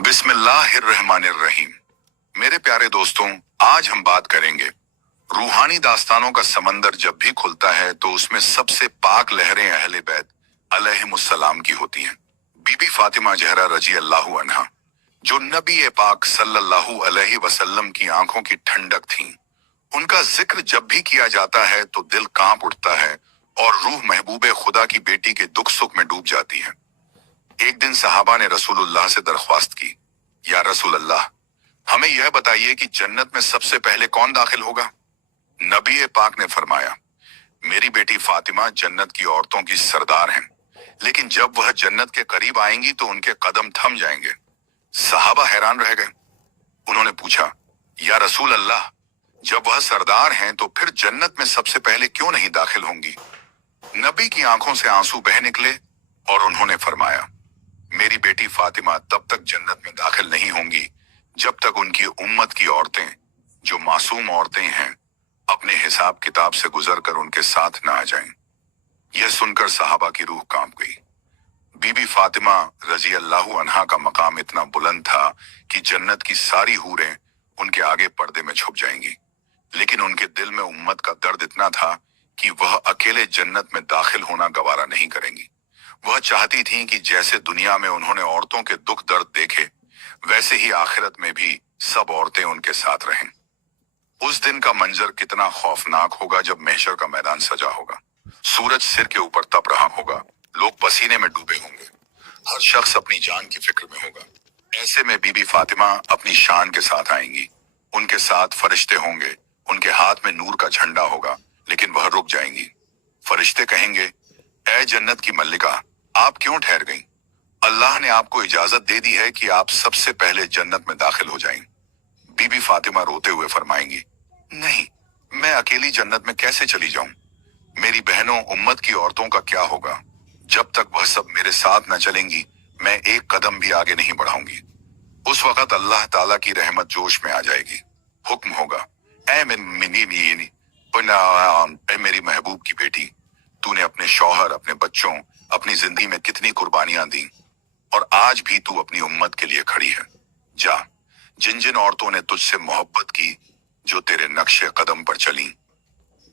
बिस्मिल्लाहिर्रहमानिर्रहीम। मेरे प्यारे दोस्तों, आज हम बात करेंगे रूहानी दास्तानों का समंदर जब भी खुलता है तो उसमें सबसे पाक लहरें अहले बैत अलैहिमुस्सलाम की होती हैं। बीबी फातिमा जहरा रजी अल्लाहु अन्हा, जो नबी पाक सल्लल्लाहु अलैहि वसल्लम की आंखों की ठंडक थीं, उनका जिक्र जब भी किया जाता है तो दिल कांप उठता है और रूह महबूबे खुदा की बेटी के दुख सुख में डूब जाती है। एक दिन सहाबा ने रसूलुल्लाह से दरख्वास्त की, या रसूल अल्लाह, हमें यह बताइए कि जन्नत में सबसे पहले कौन दाखिल होगा। नबी पाक ने फरमाया, मेरी बेटी फातिमा जन्नत की औरतों की सरदार हैं, लेकिन जब वह जन्नत के करीब आएंगी तो उनके कदम थम जाएंगे। सहाबा हैरान रह गए। उन्होंने पूछा, या रसूल अल्लाह, जब वह सरदार हैं तो फिर जन्नत में सबसे पहले क्यों नहीं दाखिल होंगी। नबी की आंखों से आंसू बह निकले और उन्होंने फरमाया, मेरी बेटी फातिमा तब तक जन्नत में दाखिल नहीं होंगी जब तक उनकी उम्मत की औरतें, जो मासूम औरतें हैं, अपने हिसाब किताब से गुजर कर उनके साथ न आ जाएं। यह सुनकर सहाबा की रूह कांप गई। बीबी फातिमा रजी अल्लाहु अन्हा का मकाम इतना बुलंद था कि जन्नत की सारी हूरें उनके आगे पर्दे में छुप जाएंगी, लेकिन उनके दिल में उम्मत का दर्द इतना था कि वह अकेले जन्नत में दाखिल होना गवारा नहीं करेंगी। वह चाहती थीं कि जैसे दुनिया में उन्होंने औरतों के दुख दर्द देखे, वैसे ही आखिरत में भी सब औरतें उनके साथ रहें। उस दिन का मंजर कितना खौफनाक होगा जब महशर का मैदान सजा होगा। सूरज सिर के ऊपर तप रहा होगा, लोग पसीने में डूबे होंगे, हर शख्स अपनी जान की फिक्र में होगा। ऐसे में बीबी फातिमा अपनी शान के साथ आएंगी। उनके साथ फरिश्ते होंगे, उनके हाथ में नूर का झंडा होगा, लेकिन वह रुक जाएंगी। फरिश्ते कहेंगे, ऐ जन्नत की मल्लिका, आप क्यों ठहर गईं? अल्लाह ने आपको इजाजत दे दी है कि आप सबसे पहले जन्नत में दाखिल हो जाएं। बीबी फातिमा रोते हुए फरमाएंगी, नहीं, मैं अकेली जन्नत में कैसे चली जाऊं? मेरी बहनों, उम्मत की औरतों का क्या होगा? जब तक वह सब मेरे साथ न चलेंगी, मैं एक कदम भी आगे नहीं बढ़ाऊंगी। उस वक्त अल्लाह ताला की रहमत जोश में आ जाएगी। हुक्म होगा, ऐ मेरी महबूब की बेटी, तूने अपने शौहर, अपने बच्चों, अपनी जिंदगी में कितनी कुर्बानियां दी और आज भी तू अपनी उम्मत के लिए खड़ी है। जा, जिन जिन औरतों ने तुझसे मोहब्बत की, जो तेरे नक्शे कदम पर चली,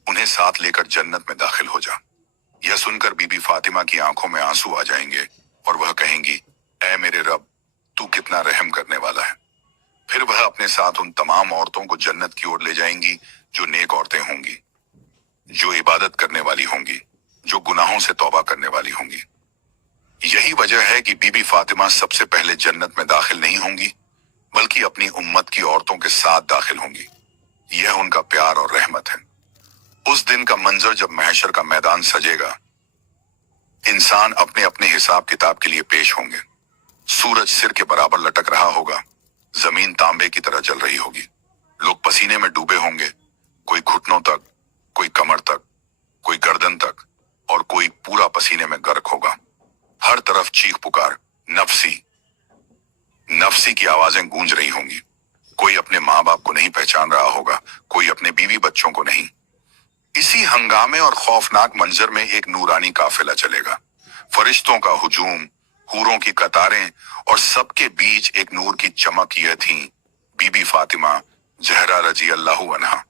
उन्हें साथ लेकर जन्नत में दाखिल हो जा। यह सुनकर बीबी फातिमा की आंखों में आंसू आ जाएंगे और वह कहेंगी, ऐ मेरे रब, तू कितना रहम करने वाला है। फिर वह अपने साथ उन तमाम औरतों को जन्नत की ओर ले जाएंगी जो नेक औरतें होंगी, जो इबादत करने वाली होंगी, जो गुनाहों से तौबा करने वाली होंगी। यही वजह है कि बीबी फातिमा सबसे पहले जन्नत में दाखिल नहीं होंगी, बल्कि अपनी उम्मत की औरतों के साथ दाखिल होंगी। यह उनका प्यार और रहमत है। उस दिन का मंजर जब महशर का मैदान सजेगा, इंसान अपने अपने हिसाब किताब के लिए पेश होंगे। सूरज सिर के बराबर लटक रहा होगा, जमीन तांबे की तरह जल रही होगी, लोग पसीने में डूबे होंगे, कोई घुटनों तक, कोई कमर तक, कोई गर्दन तक, और कोई पूरा पसीने में गर्क होगा। हर तरफ चीख पुकार, नफसी नफसी की आवाजें गूंज रही होंगी। कोई अपने माँ बाप को नहीं पहचान रहा होगा, कोई अपने बीवी बच्चों को नहीं। इसी हंगामे और खौफनाक मंजर में एक नूरानी काफिला चलेगा। फरिश्तों का हुजूम, हूरों की कतारें, और सबके बीच एक नूर की चमक। यह थी बीबी फातिमा जहरा रजी अल्लाहु अन्हा।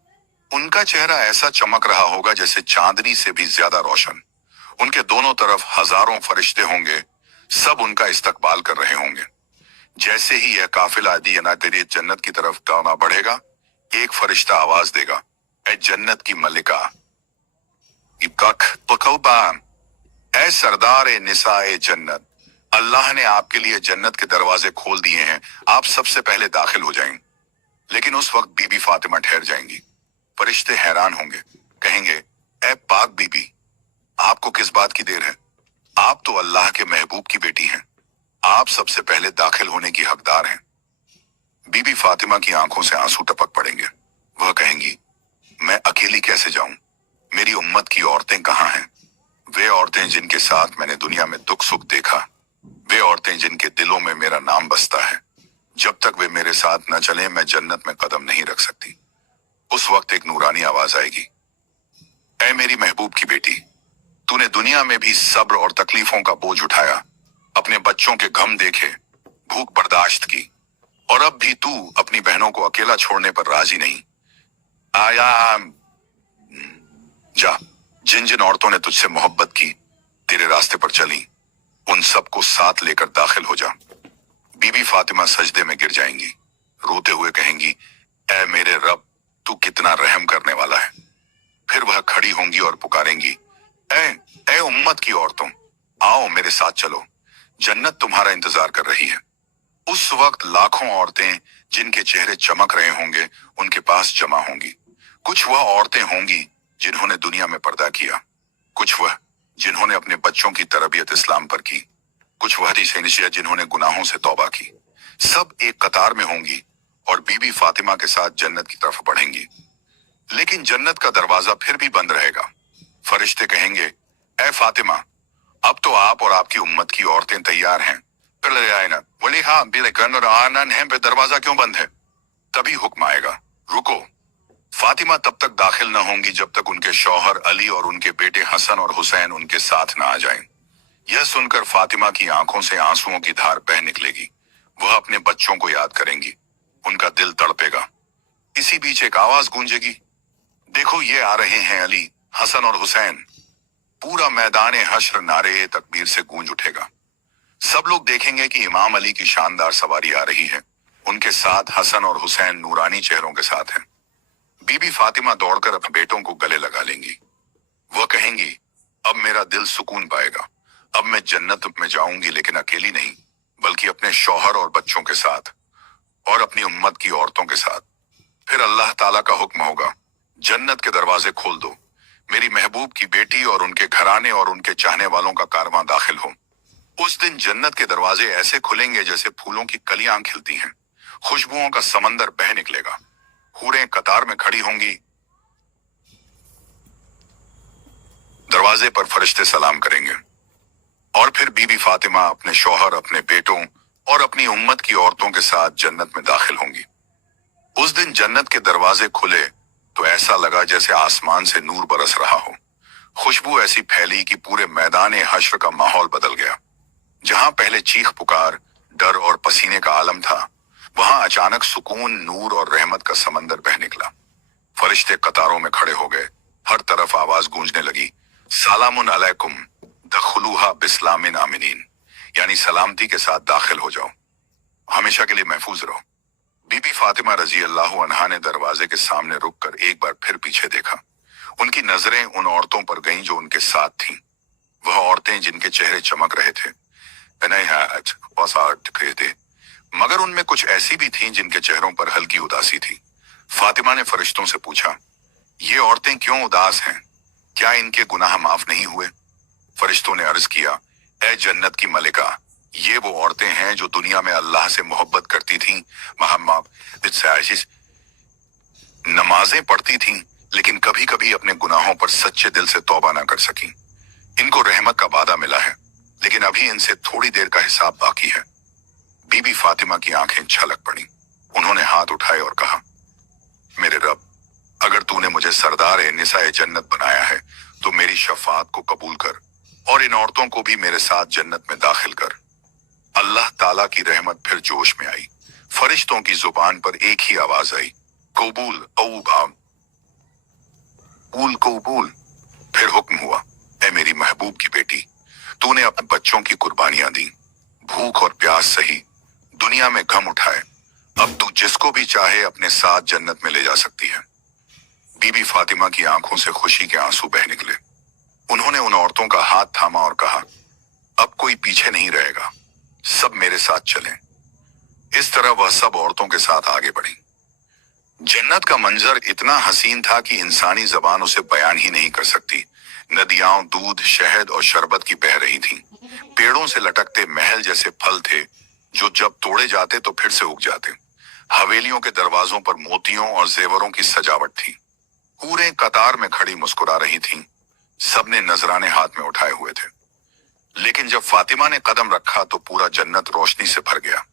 उनका चेहरा ऐसा चमक रहा होगा जैसे चांदनी से भी ज्यादा रोशन। उनके दोनों तरफ हजारों फरिश्ते होंगे, सब उनका इस्तकबाल कर रहे होंगे। जैसे ही यह काफिला दीना तेरी जन्नत की तरफ गाना बढ़ेगा, एक फरिश्ता आवाज देगा, ऐ जन्नत की मलिका, ऐ सरदार ए निसाए जन्नत, अल्लाह ने आपके लिए जन्नत के दरवाजे खोल दिए हैं, आप सबसे पहले दाखिल हो जाएंगे। लेकिन उस वक्त बीबी फातिमा ठहर जाएंगी। फरिश्ते हैरान होंगे, कहेंगे, ऐ पाक बीबी, आपको किस बात की देर है? आप तो अल्लाह के महबूब की बेटी हैं, आप सबसे पहले दाखिल होने की हकदार हैं। बीबी फातिमा की आंखों से आंसू टपक पड़ेंगे। वह कहेंगी, मैं अकेली कैसे जाऊं? मेरी उम्मत की औरतें कहाँ हैं? वे औरतें जिनके साथ मैंने दुनिया में दुख सुख देखा, वे औरतें जिनके दिलों में मेरा नाम बसता है, जब तक वे मेरे साथ न चले मैं जन्नत में कदम नहीं रख सकती। उस वक्त एक नूरानी आवाज आएगी, ऐ मेरी महबूब की बेटी, तूने दुनिया में भी सब्र और तकलीफों का बोझ उठाया, अपने बच्चों के गम देखे, भूख बर्दाश्त की, और अब भी तू अपनी बहनों को अकेला छोड़ने पर राजी नहीं। आया, जा, जिन जिन औरतों ने तुझसे मोहब्बत की, तेरे रास्ते पर चली, उन सबको साथ लेकर दाखिल हो जा। बीबी फातिमा सजदे में गिर जाएंगी, रोते हुए कहेंगी, ऐ मेरे रब, तू कितना रहम करने वाला है। फिर वह खड़ी होंगी और पुकारेंगी, ऐ ऐ उम्मत की औरतों, आओ मेरे साथ चलो, जन्नत तुम्हारा इंतजार कर रही है। उस वक्त लाखों औरतें जिनके चेहरे चमक रहे होंगे उनके पास जमा होंगी। कुछ वह औरतें होंगी जिन्होंने दुनिया में पर्दा किया, कुछ वह जिन्होंने अपने बच्चों की तरबियत इस्लाम पर की, कुछ वह निशिया जिन्होंने गुनाहों से तौबा की। सब एक कतार में होंगी और बीबी फातिमा के साथ जन्नत की तरफ बढ़ेंगी। लेकिन जन्नत का दरवाजा फिर भी बंद रहेगा। फरिश्ते कहेंगे, ऐ फातिमा, अब तो आप और आपकी उम्मत की औरतें तैयार हैं, फिर ले आए ना। बोले, हाँ आनन है, फिर दरवाजा क्यों बंद है? तभी हुक्म आएगा, रुको। फातिमा तब तक दाखिल न होंगी जब तक उनके शौहर अली और उनके बेटे हसन और हुसैन उनके साथ न आ जाएं। यह सुनकर फातिमा की आंखों से आंसुओं की धार बह निकलेगी। वह अपने बच्चों को याद करेंगी, उनका दिल तड़पेगा। इसी बीच एक आवाज गूंजेगी, देखो ये आ रहे हैं अली, हसन और हुसैन। पूरा मैदान हश्र नारे तकबीर से गूंज उठेगा। सब लोग देखेंगे कि इमाम अली की शानदार सवारी आ रही है, उनके साथ हसन और हुसैन नूरानी चेहरों के साथ हैं। बीबी फातिमा दौड़कर अपने बेटों को गले लगा लेंगी। वह कहेंगी, अब मेरा दिल सुकून पाएगा, अब मैं जन्नत में जाऊंगी, लेकिन अकेली नहीं, बल्कि अपने शौहर और बच्चों के साथ और अपनी उम्मत की औरतों के साथ। फिर अल्लाह ताला का हुक्म होगा, जन्नत के दरवाजे खोल दो, मेरी महबूब की बेटी और उनके घराने और उनके चाहने वालों का कारवां दाखिल हो। उस दिन जन्नत के दरवाजे ऐसे खुलेंगे जैसे फूलों की कलियां खिलती हैं, खुशबुओं का समंदर बह निकलेगा। हूरें कतार में खड़ी होंगी, दरवाजे पर फरिश्ते सलाम करेंगे, और फिर बीबी फातिमा अपने शौहर, अपने बेटों और अपनी उम्मत की औरतों के साथ जन्नत में दाखिल होंगी। उस दिन जन्नत के दरवाजे खुले तो ऐसा लगा जैसे आसमान से नूर बरस रहा हो। खुशबू ऐसी फैली कि पूरे मैदान हश्र का माहौल बदल गया। जहां पहले चीख पुकार, डर और पसीने का आलम था, वहां अचानक सुकून, नूर और रहमत का समंदर बह निकला। फरिश्ते कतारों में खड़े हो गए, हर तरफ आवाज गूंजने लगी, सलामुन अलैकुम दखुलूहा बिस्लामिन आमिनीन, यानी सलामती के साथ दाखिल हो जाओ, हमेशा के लिए महफूज रहो। बीबी फातिमा रजी अल्लाह अन्हा ने दरवाजे के सामने रुककर एक बार फिर पीछे देखा। उनकी नजरें उन औरतों पर गईं जो उनके साथ थीं। वह औरतें जिनके चेहरे चमक रहे थे, मगर उनमें कुछ ऐसी भी थीं जिनके चेहरों पर हल्की उदासी थी। फातिमा ने फरिश्तों से पूछा, ये औरतें क्यों उदास हैं? क्या इनके गुनाह माफ नहीं हुए? फरिश्तों ने अर्ज किया, ए जन्नत की मलिका, ये वो औरतें हैं जो दुनिया में अल्लाह से मोहब्बत करती थीं, नमाजें पढ़ती थीं, लेकिन कभी कभी अपने गुनाहों पर सच्चे दिल से तौबा ना कर सकी। इनको रहमत का वादा मिला है, लेकिन अभी इनसे थोड़ी देर का हिसाब बाकी है। बीबी फातिमा की आंखें छलक पड़ी। उन्होंने हाथ उठाए और कहा, मेरे रब, अगर तूने मुझे सरदार निसाए जन्नत बनाया है तो मेरी शफाअत को कबूल कर और इन औरतों को भी मेरे साथ जन्नत में दाखिल कर। अल्लाह ताला की रहमत फिर जोश में आई। फरिश्तों की जुबान पर एक ही आवाज आई, कबूल कबूल। फिर हुक्म हुआ, ए मेरी महबूब की बेटी, तूने अपने बच्चों की कुर्बानियां दी, भूख और प्यास सही, दुनिया में गम उठाए, अब तू जिसको भी चाहे अपने साथ जन्नत में ले जा सकती है। बीबी फातिमा की आंखों से खुशी के आंसू बह निकले। उन्होंने उन औरतों का हाथ थामा और कहा, अब कोई पीछे नहीं रहेगा, सब मेरे साथ चलें। इस तरह वह सब औरतों के साथ आगे बढ़ी। जन्नत का मंजर इतना हसीन था कि इंसानी जबान उसे बयान ही नहीं कर सकती। नदियां दूध, शहद और शरबत की बह रही थीं। पेड़ों से लटकते महल जैसे फल थे जो जब तोड़े जाते तो फिर से उग जाते। हवेलियों के दरवाजों पर मोतियों और जेवरों की सजावट थी। पूरे कतार में खड़ी मुस्कुरा रही थीं। सबने नजराने हाथ में उठाए हुए थे। लेकिन जब फातिमा ने कदम रखा तो पूरा जन्नत रोशनी से भर गया।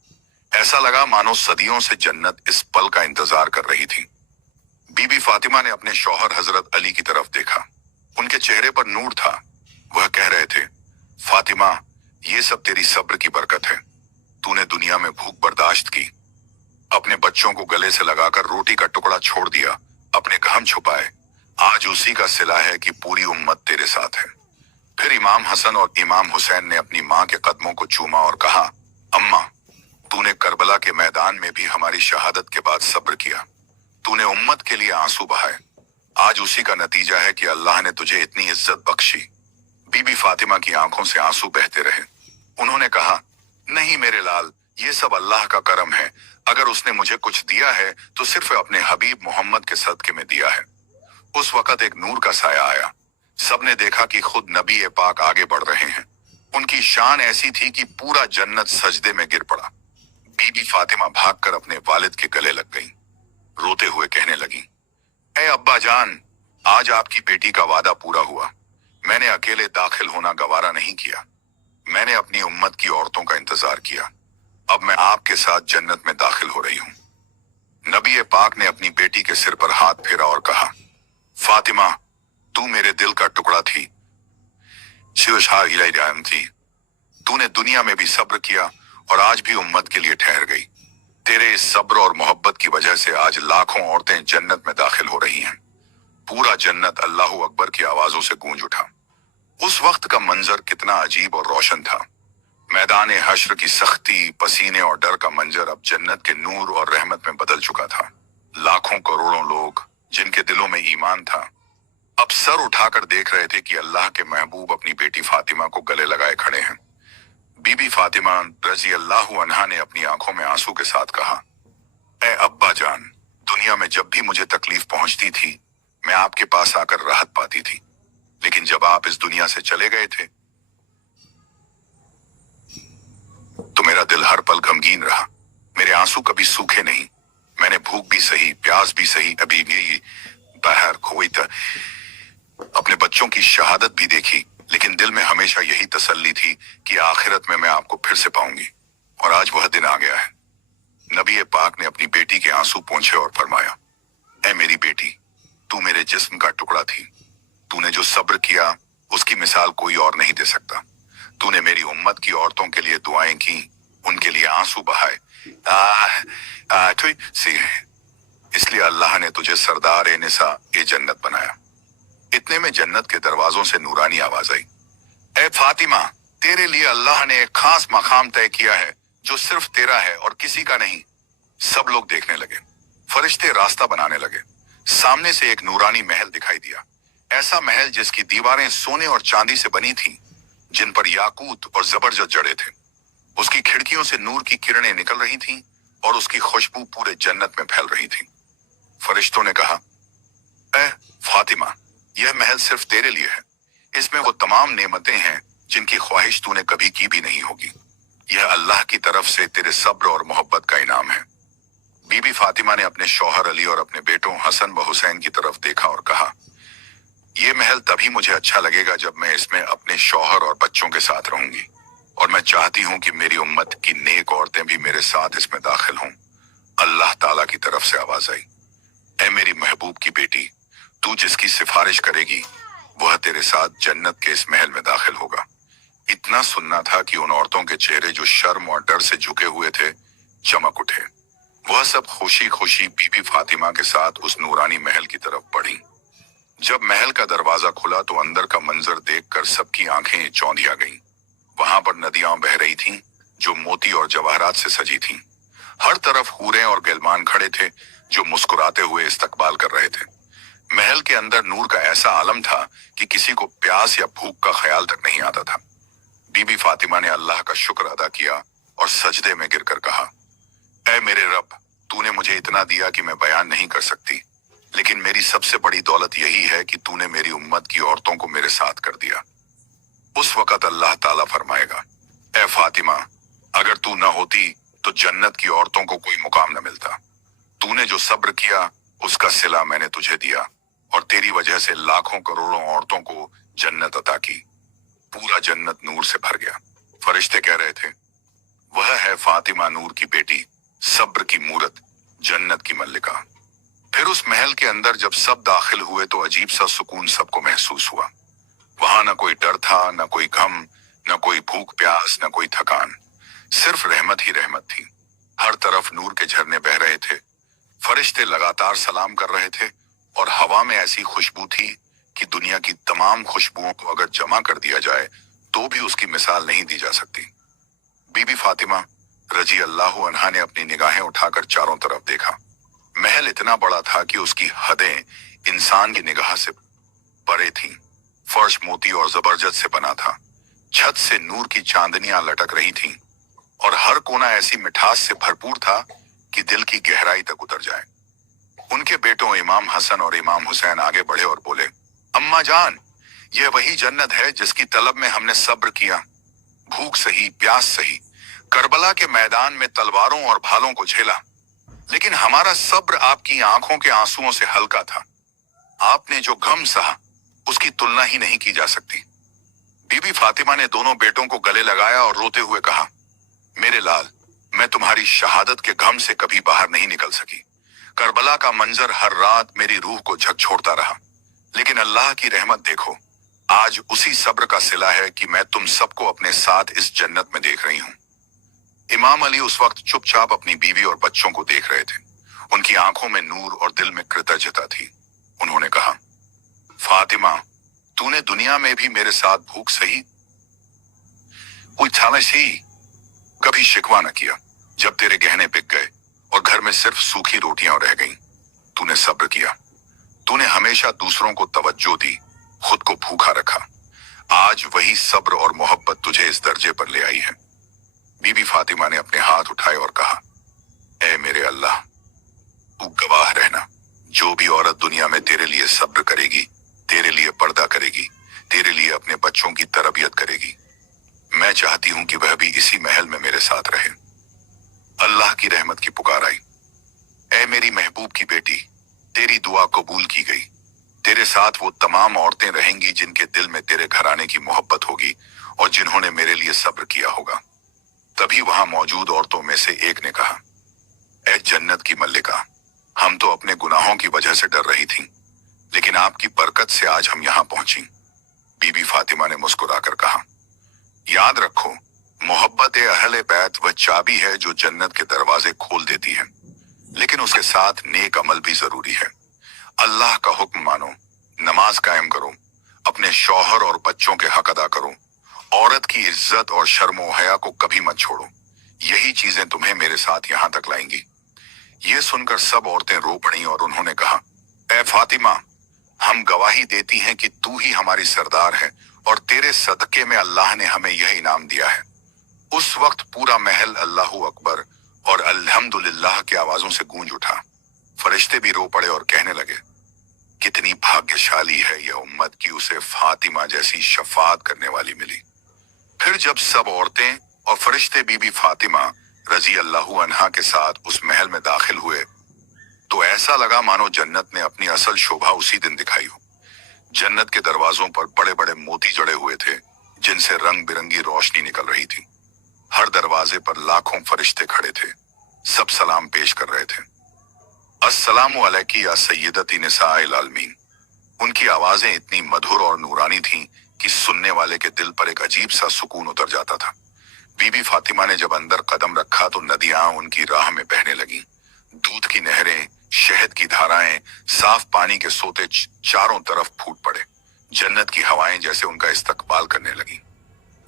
ऐसा लगा मानो सदियों से जन्नत इस पल का इंतजार कर रही थी। बीबी फातिमा ने अपने शौहर हजरत अली की तरफ देखा। उनके चेहरे पर नूर था। वह कह रहे थे, फातिमा, ये सब तेरी सब्र की बरकत है। तूने दुनिया में भूख बर्दाश्त की, अपने बच्चों को गले से लगाकर रोटी का टुकड़ा छोड़ दिया, अपने घाम छुपाए। आज उसी का सिला है कि पूरी उम्मत तेरे साथ है। फिर इमाम हसन और इमाम हुसैन ने अपनी माँ के कदमों को चूमा और कहा, अम्मा, तूने करबला के मैदान में भी हमारी शहादत के बाद सब्र किया, तूने उम्मत के लिए आंसू बहाए। आज उसी का नतीजा है कि अल्लाह ने तुझे इतनी इज्जत बख्शी। बीबी फातिमा की आंखों से आंसू बहते रहे। उन्होंने कहा, नहीं मेरे लाल, ये सब अल्लाह का करम है। अगर उसने मुझे कुछ दिया है तो सिर्फ अपने हबीब मोहम्मद के सदके में दिया है। उस वक्त एक नूर का साया आया। सबने देखा कि खुद नबी ए पाक आगे बढ़ रहे हैं। उनकी शान ऐसी थी कि पूरा जन्नत सजदे में गिर पड़ा। बीबी फातिमा भागकर अपने वालिद के गले लग गई, रोते हुए कहने लगी, ए अब्बा जान, आज आपकी बेटी का वादा पूरा हुआ। मैंने अकेले दाखिल होना गवारा नहीं किया। मैंने अपनी उम्मत की औरतों का इंतजार किया। अब मैं आपके साथ जन्नत में दाखिल हो रही हूँ। नबी ए पाक ने अपनी बेटी के सिर पर हाथ फेरा और कहा, फातिमा, तू मेरे दिल का टुकड़ा थी, शिवशाह थी। तूने दुनिया में भी सब्र किया और आज भी उम्मत के लिए ठहर गई। तेरे इस सब्र और मोहब्बत की वजह से आज लाखों औरतें जन्नत में दाखिल हो रही हैं। पूरा जन्नत अल्लाहू अकबर की आवाजों से गूंज उठा। उस वक्त का मंजर कितना अजीब और रोशन था। मैदान हश्र की सख्ती, पसीने और डर का मंजर अब जन्नत के नूर और रहमत में बदल चुका था। लाखों करोड़ों लोग जिनके दिलों में ईमान था, अब सर उठाकर देख रहे थे कि अल्लाह के महबूब अपनी बेटी फातिमा को गले लगाए खड़े हैं। बीबी फातिमा रजी अल्लाह अन्हा ने अपनी आंखों में आंसू के साथ कहा, ए अब्बा जान, दुनिया में जब भी मुझे तकलीफ पहुंचती थी, मैं आपके पास आकर राहत पाती थी। लेकिन जब आप इस दुनिया से चले गए थे तो मेरा दिल हर पल गमगीन रहा। मेरे आंसू कभी सूखे नहीं। मैंने भूख भी सही, प्यास भी सही, अभी भी बाहर खोई था, अपने बच्चों की शहादत भी देखी, लेकिन दिल में हमेशा यही तसल्ली थी कि आखिरत में मैं आपको फिर से पाऊंगी। और आज वह दिन आ गया है। नबी पाक ने अपनी बेटी के आंसू पोंछे और फरमाया, ऐ मेरी बेटी, तू मेरे जिस्म का टुकड़ा थी। तूने जो सब्र किया उसकी मिसाल कोई और नहीं दे सकता। तूने मेरी उम्मत की औरतों के लिए दुआएं की, उनके लिए आंसू बहाए। इसलिए अल्लाह ने तुझे सरदार ए निसा ए जन्नत बनाया। इतने में जन्नत के दरवाजों से नूरानी आवाज आई, ए फातिमा, तेरे लिए अल्लाह ने एक खास मकाम तय किया है जो सिर्फ तेरा है और किसी का नहीं। सब लोग देखने लगे। फरिश्ते रास्ता बनाने लगे। सामने से एक नूरानी महल दिखाई दिया। ऐसा महल जिसकी दीवारें सोने और चांदी से बनी थीं, जिन पर याकूत और जबरदस्त जड़े थे। उसकी खिड़कियों से नूर की किरणें निकल रही थीं और उसकी खुशबू पूरे जन्नत में फैल रही थी। फरिश्तों ने कहा, ए फातिमा, यह महल सिर्फ तेरे लिए है। इसमें वो तमाम नेमतें हैं जिनकी ख्वाहिश तूने कभी की भी नहीं होगी। यह अल्लाह की तरफ से तेरे सब्र और मोहब्बत का इनाम है। बीबी फातिमा ने अपने शौहर अली और अपने बेटों हसन व हुसैन की तरफ देखा और कहा, यह महल तभी मुझे अच्छा लगेगा जब मैं इसमें अपने शौहर और बच्चों के साथ रहूंगी, और मैं चाहती हूं कि मेरी उम्मत की नेक औरतें भी मेरे साथ इसमें दाखिल हों। अल्लाह ताला की तरफ से आवाज आई, ऐ मेरी महबूब की बेटी, तू जिसकी सिफारिश करेगी वह तेरे साथ जन्नत के इस महल में दाखिल होगा। इतना सुनना था कि उन औरतों के चेहरे जो शर्म और डर से झुके हुए थे चमक उठे। वह सब खुशी खुशी बीबी फातिमा के साथ उस नूरानी महल की तरफ बढ़ी। जब महल का दरवाजा खुला तो अंदर का मंजर देखकर सबकी आंखें चौंधिया गईं। वहां पर नदियां बह रही थीं जो मोती और जवाहरात से सजी थीं। हर तरफ हूरें और गैलमान खड़े थे जो मुस्कुराते हुए इस्तकबाल कर रहे थे। महल के अंदर नूर का ऐसा आलम था कि किसी को प्यास या भूख का ख्याल तक नहीं आता था। बीबी फातिमा ने अल्लाह का शुक्र अदा किया और सजदे में गिरकर कहा, ऐ मेरे रब, तूने मुझे इतना दिया कि मैं बयान नहीं कर सकती, लेकिन मेरी सबसे बड़ी दौलत यही है कि तूने मेरी उम्मत की औरतों को मेरे साथ कर दिया। उस वक्त अल्लाह ताला फरमाएगा, ऐ फातिमा, अगर तू न होती तो जन्नत की औरतों को कोई मुकाम न मिलता। तूने जो सब्र किया उसका सिला मैंने तुझे दिया, और तेरी वजह से लाखों करोड़ों औरतों को जन्नत अता की। पूरा जन्नत नूर से भर गया। फरिश्ते कह रहे थे, वह है फातिमा नूर की बेटी, सब्र की मूरत, जन्नत की मल्लिका। फिर उस महल के अंदर जब सब दाखिल हुए तो अजीब सा सुकून सबको महसूस हुआ। वहां न कोई डर था, न कोई गम, न कोई भूख प्यास, न कोई थकान। सिर्फ रहमत ही रहमत थी। हर तरफ नूर के झरने बह रहे थे, फरिश्ते लगातार सलाम कर रहे थे और हवा में ऐसी खुशबू थी कि दुनिया की तमाम खुशबुओं को अगर जमा कर दिया जाए तो भी उसकी मिसाल नहीं दी जा सकती। बीबी फातिमा रजी अल्लाह अन्हा ने अपनी निगाहें उठाकर चारों तरफ देखा। महल इतना बड़ा था कि उसकी हदें इंसान की निगाह से परे थीं। फर्श मोती और जबरदस्त से बना था, छत से नूर की चांदनियां लटक रही थीं और हर कोना ऐसी मिठास से भरपूर था कि दिल की गहराई तक उतर जाए। उनके बेटों इमाम हसन और इमाम हुसैन आगे बढ़े और बोले, अम्मा जान, यह वही जन्नत है जिसकी तलब में हमने सब्र किया, भूख सही, प्यास सही, करबला के मैदान में तलवारों और भालों को झेला, लेकिन हमारा सब्र आपकी आंखों के आंसुओं से हल्का था। आपने जो गम सहा उसकी तुलना ही नहीं की जा सकती। बीबी फातिमा ने दोनों बेटों को गले लगाया और रोते हुए कहा, मेरे लाल, मैं तुम्हारी शहादत के गम से कभी बाहर नहीं निकल सकी। करबला का मंजर हर रात मेरी रूह को झकझोरता रहा, लेकिन अल्लाह की रहमत देखो, आज उसी सब्र का सिला है कि मैं तुम सबको अपने साथ इस जन्नत में देख रही हूं। इमाम अली उस वक्त चुपचाप अपनी बीवी और बच्चों को देख रहे थे। उनकी आंखों में नूर और दिल में कृतज्ञता थी। उन्होंने कहा, फातिमा, तूने दुनिया में भी मेरे साथ भूख सही, कभी शिकवा न किया। जब तेरे गहने बिक गए और घर में सिर्फ सूखी रोटियां रह गईं, तूने सब्र किया। तूने हमेशा दूसरों को तवज्जो दी, खुद को भूखा रखा। आज वही सब्र और मोहब्बत तुझे इस दर्जे पर ले आई है। बीबी फातिमा ने अपने हाथ उठाए और कहा, ऐ मेरे अल्लाह, तू गवाह रहना, जो भी औरत दुनिया में तेरे लिए सब्र करेगी, तेरे लिए पर्दा करेगी, तेरे लिए अपने बच्चों की तरबियत करेगी, मैं चाहती हूं कि वह भी इसी महल में मेरे साथ रहे। अल्लाह की रहमत की पुकार आई, ऐ मेरी महबूब की बेटी, तेरी दुआ कबूल की गई। तेरे साथ वो तमाम औरतें रहेंगी जिनके दिल में तेरे घराने की मोहब्बत होगी और जिन्होंने मेरे लिए सब्र किया होगा। तभी वहां मौजूद औरतों में से एक ने कहा, ऐ जन्नत की मल्लिका, हम तो अपने गुनाहों की वजह से डर रही थीं, लेकिन आपकी बरकत से आज हम यहां पहुंची। बीबी फातिमा ने मुस्कुराकर कहा, याद रखो, मोहब्बत अहले बैत वह चाबी है जो जन्नत के दरवाजे खोल देती है, लेकिन उसके साथ नेक अमल भी जरूरी है। अल्लाह का हुक्म मानो, नमाज कायम करो, अपने शौहर और बच्चों के हक अदा करो, औरत की इज्जत और शर्मो हया को कभी मत छोड़ो। यही चीजें तुम्हें मेरे साथ यहां तक लाएंगी। ये सुनकर सब औरतें रो पड़ी और उन्होंने कहा, ऐ फातिमा, हम गवाही देती हैं कि तू ही हमारी सरदार है और तेरे सदके में अल्लाह ने हमें यह इनाम दिया है। उस वक्त पूरा महल अल्लाहू अकबर और अल्हम्दुलिल्लाह की आवाजों से गूंज उठा। फरिश्ते भी रो पड़े और कहने लगे, कितनी भाग्यशाली है यह उम्मत कि उसे फातिमा जैसी शफाअत करने वाली मिली। फिर जब सब औरतें और फरिश्ते बीबी फातिमा रजी अल्लाहु अन्हा के साथ उस महल में दाखिल हुए तो ऐसा लगा मानो जन्नत ने अपनी असल शोभा उसी दिन दिखाई हो। जन्नत के दरवाजों पर बड़े बड़े मोती जड़े हुए थे, जिनसे रंग बिरंगी रोशनी निकल रही थी। हर दरवाजे पर लाखों फरिश्ते खड़े थे, सब सलाम पेश कर रहे थे। अस्सलामु अलैकी या सय्यदती निसाइल आलमीन। उनकी आवाजें इतनी मधुर और नूरानी थीं कि सुनने वाले के दिल पर एक अजीब सा सुकून उतर जाता था। बीबी फातिमा ने जब अंदर कदम रखा तो नदियां उनकी राह में बहने लगीं। दूध की नहरें, शहद की धाराएं, साफ पानी के सोते चारों तरफ फूट पड़े। जन्नत की हवाएं जैसे उनका इस्तकबाल करने लगी।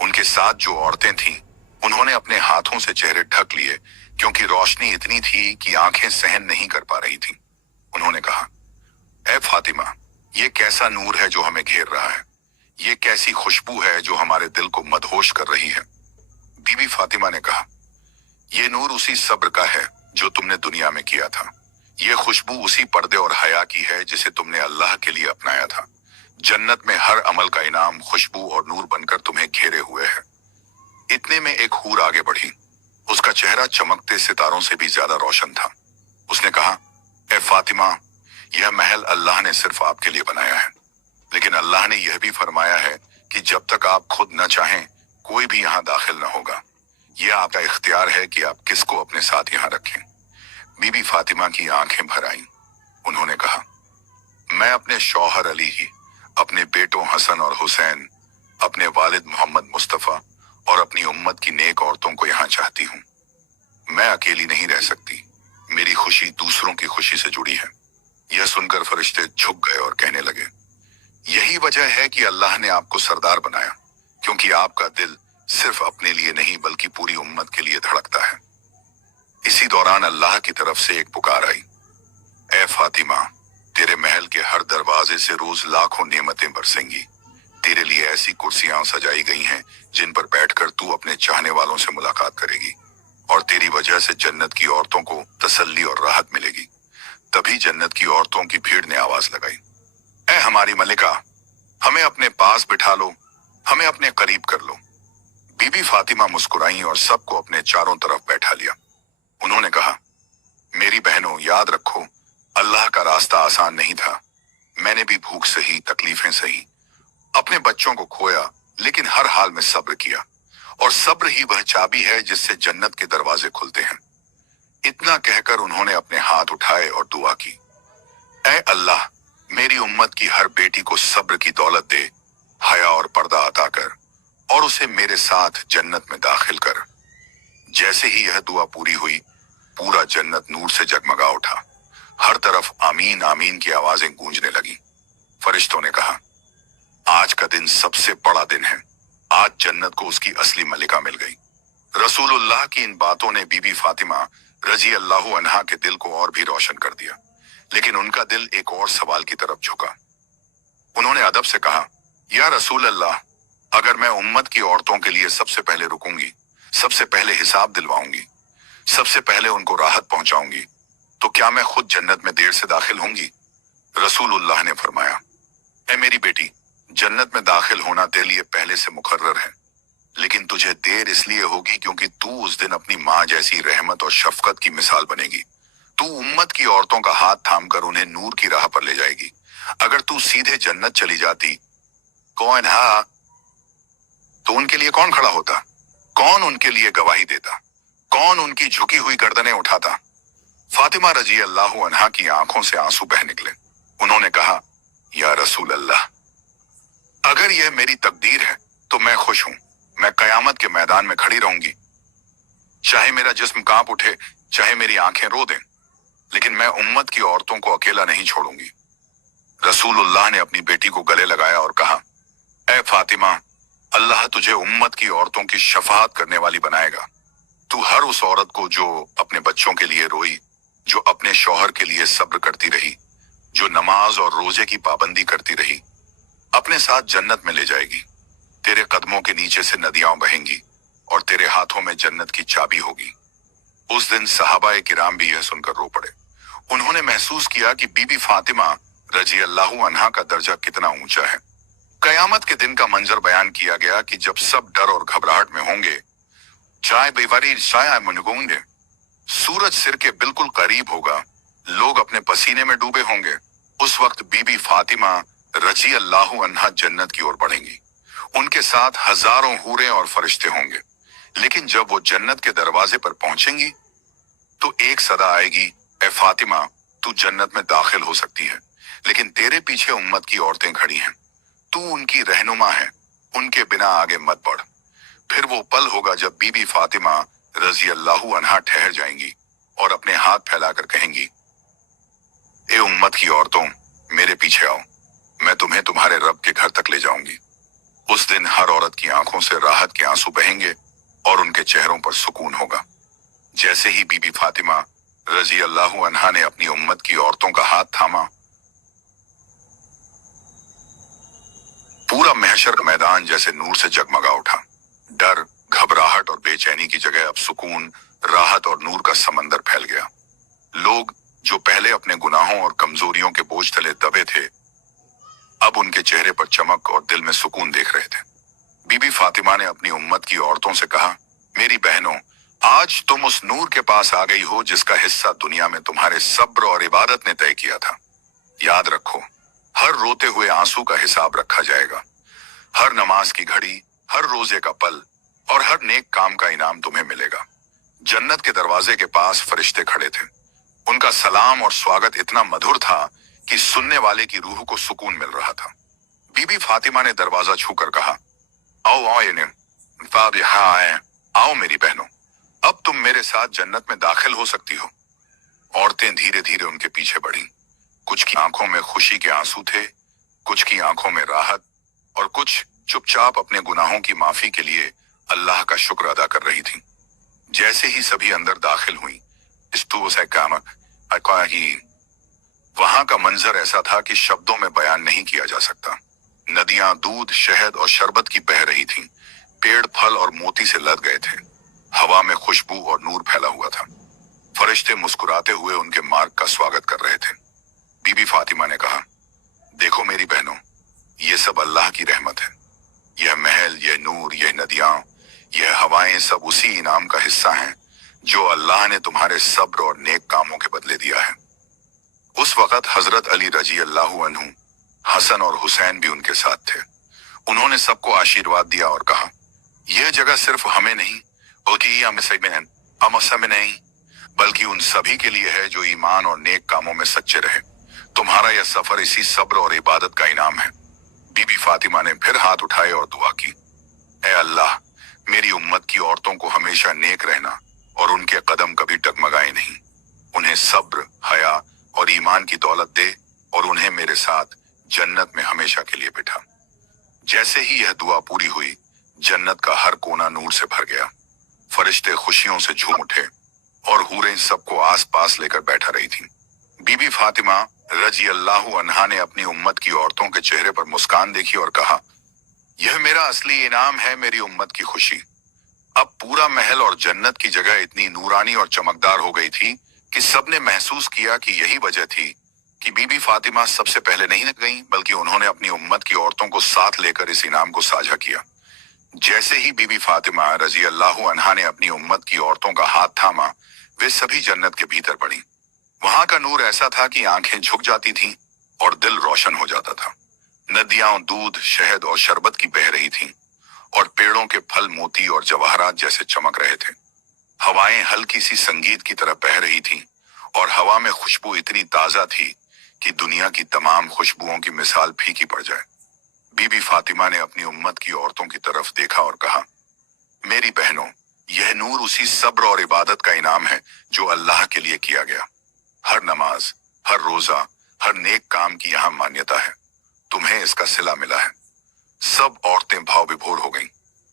उनके साथ जो औरतें थीं, उन्होंने अपने हाथों से चेहरे ढक लिए क्योंकि रोशनी इतनी थी कि आंखें सहन नहीं कर पा रही थीं। उन्होंने कहा, ऐ फातिमा, ये कैसा नूर है जो हमें घेर रहा है? ये कैसी खुशबू है जो हमारे दिल को मदहोश कर रही है? बीबी फातिमा ने कहा, ये नूर उसी सब्र का है जो तुमने दुनिया में किया था। ये खुशबू उसी पर्दे और हया की है जिसे तुमने अल्लाह के लिए अपनाया था। जन्नत में हर अमल का इनाम खुशबू और नूर बनकर तुम्हें घेरे हुए है। इतने में एक हूर आगे बढ़ी। उसका चेहरा चमकते सितारों से भी ज्यादा रोशन था। उसने कहा, ए फातिमा, यह महल अल्लाह ने सिर्फ आपके लिए बनाया है, लेकिन अल्लाह ने यह भी फरमाया है कि जब तक आप खुद न चाहें कोई भी यहाँ दाखिल न होगा। यह आपका इख्तियार है कि आप किसको अपने साथ यहाँ रखें। बीबी फातिमा की आंखें भर आईं। उन्होंने कहा, मैं अपने शौहर अली ही, अपने बेटों हसन और हुसैन, अपने वालिद मोहम्मद मुस्तफा और अपनी उम्मत की नेक औरतों को यहाँ चाहती हूँ। मैं अकेली नहीं रह सकती, मेरी खुशी दूसरों की खुशी से जुड़ी है। यह सुनकर फरिश्ते झुक गए और कहने लगे, यही वजह है कि अल्लाह ने आपको सरदार बनाया, क्योंकि आपका दिल सिर्फ अपने लिए नहीं बल्कि पूरी उम्मत के लिए धड़कता है। इसी दौरान अल्लाह की तरफ से एक पुकार आई, ए फातिमा, तेरे महल के हर दरवाजे से रोज लाखों नेमतें बरसेंगी। तेरे लिए ऐसी कुर्सियां सजाई गई हैं जिन पर बैठकर तू अपने चाहने वालों से मुलाकात करेगी, और तेरी वजह से जन्नत की औरतों को तसल्ली और राहत मिलेगी। तभी जन्नत की औरतों की भीड़ ने आवाज लगाई, ए हमारी मलिका, हमें अपने पास बिठा लो, हमें अपने करीब कर लो। बीबी फातिमा मुस्कुराई और सबको अपने चारों तरफ बैठा लिया। उन्होंने कहा, मेरी बहनों, याद रखो, अल्लाह का रास्ता आसान नहीं था। मैंने भी भूख सही, तकलीफें सही, अपने बच्चों को खोया, लेकिन हर हाल में सब्र किया, और सब्र ही वह चाबी है जिससे जन्नत के दरवाजे खुलते हैं। इतना कहकर उन्होंने अपने हाथ उठाए और दुआ की, ऐ अल्लाह, मेरी उम्मत की हर बेटी को सब्र की दौलत दे, हया और पर्दा अता कर, और उसे मेरे साथ जन्नत में दाखिल कर। जैसे ही यह दुआ पूरी हुई, पूरा जन्नत नूर से जगमगा उठा। हर तरफ आमीन आमीन की आवाजें गूंजने लगी। फरिश्तों ने कहा, आज का दिन सबसे बड़ा दिन है। आज जन्नत को उसकी असली मलिका मिल गई। रसूलुल्लाह की इन बातों ने बीबी फातिमा रजी अल्लाह अन्हा के दिल को और भी रोशन कर दिया, लेकिन उनका दिल एक और सवाल की तरफ झुका। उन्होंने अदब से कहा, या रसूल अल्लाह, अगर मैं उम्मत की औरतों के लिए सबसे पहले रुकूंगी, सबसे पहले हिसाब दिलवाऊंगी, सबसे पहले उनको राहत पहुंचाऊंगी, तो क्या मैं खुद जन्नत में देर से दाखिल होंगी? रसूलुल्लाह ने फरमाया, ए मेरी बेटी, जन्नत में दाखिल होना तेरे लिए पहले से मुकर्रर है, लेकिन तुझे देर इसलिए होगी क्योंकि तू उस दिन अपनी माँ जैसी रहमत और शफकत की मिसाल बनेगी। तू उम्मत की औरतों का हाथ थामकर उन्हें नूर की राह पर ले जाएगी। अगर तू सीधे जन्नत चली जाती, कौन हा, तो उनके लिए कौन खड़ा होता? कौन उनके लिए गवाही देता? कौन उनकी झुकी हुई गर्दनें उठाता? फातिमा रजी अल्लाह अन्हा की आंखों से आंसू बह निकले। उन्होंने कहा, या रसूल अल्लाह, अगर यह मेरी तकदीर है तो मैं खुश हूं। मैं कयामत के मैदान में खड़ी रहूंगी, चाहे मेरा जिस्म कांप उठे, चाहे मेरी आंखें रो दें, लेकिन मैं उम्मत की औरतों को अकेला नहीं छोड़ूंगी। रसूलुल्लाह ने अपनी बेटी को गले लगाया और कहा, ए फातिमा, अल्लाह तुझे उम्मत की औरतों की शफाअत करने वाली बनाएगा। तू हर उस औरत को जो अपने बच्चों के लिए रोई, जो अपने शौहर के लिए सब्र करती रही, जो नमाज और रोजे की पाबंदी करती रही, अपने साथ जन्नत में ले जाएगी। तेरे कदमों के नीचे से नदियां बहेंगी और तेरे हाथों में जन्नत की चाबी होगी। उस दिन सहाबाए किराम भी यह सुनकर रो पड़े। उन्होंने महसूस किया कि बीबी फातिमा रजी अल्लाह अन्हा का दर्जा कितना ऊंचा है। कयामत के दिन का मंजर बयान किया गया कि जब सब डर और घबराहट में होंगे, चाय बेवारी चाय मुनगूंगे, सूरज सिर के बिल्कुल करीब होगा, लोग अपने पसीने में डूबे होंगे। उस वक्त बीबी फातिमा रजी अल्लाह अन्हा जन्नत की ओर बढ़ेंगी। उनके साथ हजारों हूरें और फरिश्ते होंगे। लेकिन जब वो जन्नत के दरवाजे पर पहुंचेंगी तो एक सदा आएगी, ए फातिमा, तू जन्नत में दाखिल हो सकती है, लेकिन तेरे पीछे उम्मत की औरतें खड़ी हैं। तू उनकी रहनुमा है, उनके बिना आगे मत बढ़। फिर वो पल होगा जब बीबी फातिमा रजी अल्लाह अन्हा ठहर जाएंगी और अपने हाथ फैलाकर कहेंगी, ए उम्मत की औरतों, मेरे पीछे आओ, मैं तुम्हें तुम्हारे रब के घर तक ले जाऊंगी। उस दिन हर औरत की आंखों से राहत के आंसू बहेंगे और उनके चेहरों पर सुकून होगा। जैसे ही बीबी फातिमा रजी अल्लाह अन्हा ने अपनी उम्मत की औरतों का हाथ थामा, पूरा महशर का मैदान जैसे नूर से जगमगा उठा। डर, घबराहट और बेचैनी की जगह अब सुकून, राहत और नूर का समंदर फैल गया। लोग जो पहले अपने गुनाहों और कमजोरियों के बोझ तले दबे थे, अब उनके चेहरे पर चमक और दिल में सुकून देख रहे थे। बीबी फातिमा ने अपनी उम्मत की औरतों से कहा, मेरी बहनों, आज तुम उस नूर के पास आ गई हो जिसका हिस्सा दुनिया में तुम्हारे सब्र और इबादत ने तय किया था। याद रखो, हर रोते हुए आंसू का हिसाब रखा जाएगा। हर नमाज की घड़ी, हर रोजे का पल और हर नेक काम का इनाम तुम्हें मिलेगा। जन्नत के दरवाजे के पास फरिश्ते खड़े थे। उनका सलाम और स्वागत इतना मधुर था कि सुनने वाले की रूह को सुकून मिल रहा था। बीबी फातिमा ने दरवाजा छूकर कहा, आओ आओ इन्हें, फातिहा, आओ मेरी बहनों, अब तुम मेरे साथ जन्नत में दाखिल हो सकती हो। औरतें धीरे धीरे उनके पीछे बढ़ीं। कुछ की आंखों में खुशी के आंसू थे, कुछ की आंखों में राहत, और कुछ चुपचाप अपने गुनाहों की माफी के लिए अल्लाह का शुक्र अदा कर रही थीं। जैसे ही सभी अंदर दाखिल हुई, वहां का मंजर ऐसा था कि शब्दों में बयान नहीं किया जा सकता। नदियां दूध, शहद और शरबत की बह रही थीं। पेड़ फल और मोती से लद गए थे। हवा में खुशबू और नूर फैला हुआ था। फरिश्ते मुस्कुराते हुए उनके मार्ग का स्वागत कर रहे थे। बीबी फातिमा ने कहा, देखो मेरी बहनों, ये सब अल्लाह की रहमत है। यह महल, यह नूर, यह नदियां, यह हवाएं सब उसी इनाम का हिस्सा हैं जो अल्लाह ने तुम्हारे सब्र और नेक कामों के बदले दिया है। उस वक्त हजरत अली रजी अल्लाहु अन्हु, हसन और हुसैन भी उनके साथ थे। उन्होंने सबको आशीर्वाद दिया और कहा, यह जगह सिर्फ हमें नहीं नहीं, बल्कि उन सभी के लिए है जो ईमान और नेक कामों में सच्चे रहे। तुम्हारा यह सफर इसी सब्र और इबादत का इनाम है। बीबी फातिमा ने फिर हाथ उठाए और दुआ की, ऐ अल्लाह, मेरी उम्मत की औरतों को हमेशा नेक रहना और उनके कदम कभी डगमगाए नहीं। उन्हें सब्र, हया और ईमान की दौलत दे और उन्हें मेरे साथ जन्नत में हमेशा के लिए बिठा। जैसे ही यह दुआ पूरी हुई, जन्नत का हर कोना नूर से भर गया। फरिश्ते खुशियों से झूम उठे और हूरें सबको आस पास लेकर बैठा रही थीं। बीबी फातिमा रजी अल्लाहु अन्हा ने अपनी उम्मत की औरतों के चेहरे पर मुस्कान देखी और कहा, यह मेरा असली इनाम है, मेरी उम्मत की खुशी। अब पूरा महल और जन्नत की जगह इतनी नूरानी और चमकदार हो गई थी कि सबने महसूस किया कि यही वजह थी कि बीबी फातिमा सबसे पहले नहीं गईं, बल्कि उन्होंने अपनी उम्मत की औरतों को साथ लेकर इस इनाम को साझा किया। जैसे ही बीबी फातिमा रजी अल्लाहु अन्हा ने अपनी उम्मत की औरतों का हाथ थामा, वे सभी जन्नत के भीतर बढ़ीं। वहां का नूर ऐसा था कि आंखें झुक जाती थीं और दिल रोशन हो जाता था। नदियां दूध, शहद और शरबत की बह रही थीं और पेड़ों के फल मोती और जवाहरात जैसे चमक रहे थे। हवाएं हल्की सी संगीत की तरह बह रही थीं और हवा में खुशबू इतनी ताजा थी कि दुनिया की तमाम खुशबुओं की मिसाल फीकी पड़ जाए। बीबी फातिमा ने अपनी उम्मत की औरतों की तरफ देखा और कहा, मेरी बहनों, यह नूर उसी सब्र और इबादत का इनाम है जो अल्लाह के लिए किया गया। हर नमाज, हर रोजा, हर नेक काम की यहाँ मान्यता है। तुम्हें इसका सिला मिला है। सब औरतें भाव विभोर हो गईं।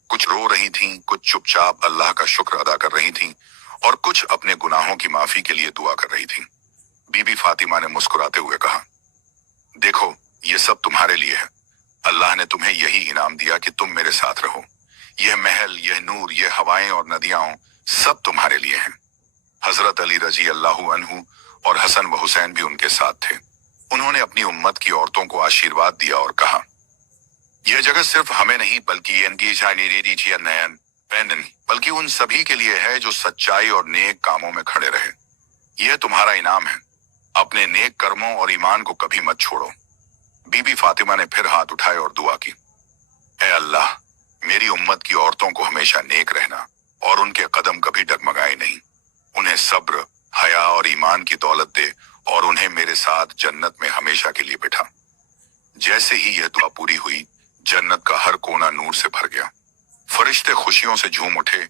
कुछ रो रही थीं, कुछ चुपचाप अल्लाह का शुक्र अदा कर रही थीं और कुछ अपने गुनाहों की माफी के लिए दुआ कर रही थीं। बीबी फातिमा ने मुस्कुराते हुए कहा, देखो, ये सब तुम्हारे लिए है। अल्लाह ने तुम्हें यही इनाम दिया कि तुम मेरे साथ रहो। यह महल, यह नूर, यह हवाएं और नदियां सब तुम्हारे लिए हैं। हजरत अली रजी अल्लाहु अन्हु और हसन व हुसैन भी उनके साथ थे। उन्होंने अपनी उम्मत की औरतों को आशीर्वाद दिया और कहा, यह जगह सिर्फ हमें नहीं बल्कि उन सभी के लिए है जो सच्चाई और नेक कामों में खड़े रहे। यह तुम्हारा इनाम है। अपने नेक कर्मों और ईमान को कभी मत छोड़ो। बीबी फातिमा ने फिर हाथ उठाए और दुआ की, ऐ अल्लाह, मेरी उम्मत की औरतों को हमेशा नेक रहना और उनके कदम कभी डगमगाए नहीं। उन्हें सब्र, हया और ईमान की दौलत दे और उन्हें मेरे साथ जन्नत में हमेशा के लिए बिठा। जैसे ही यह दुआ पूरी हुई, जन्नत का हर कोना नूर से भर गया। फरिश्ते खुशियों से झूम उठे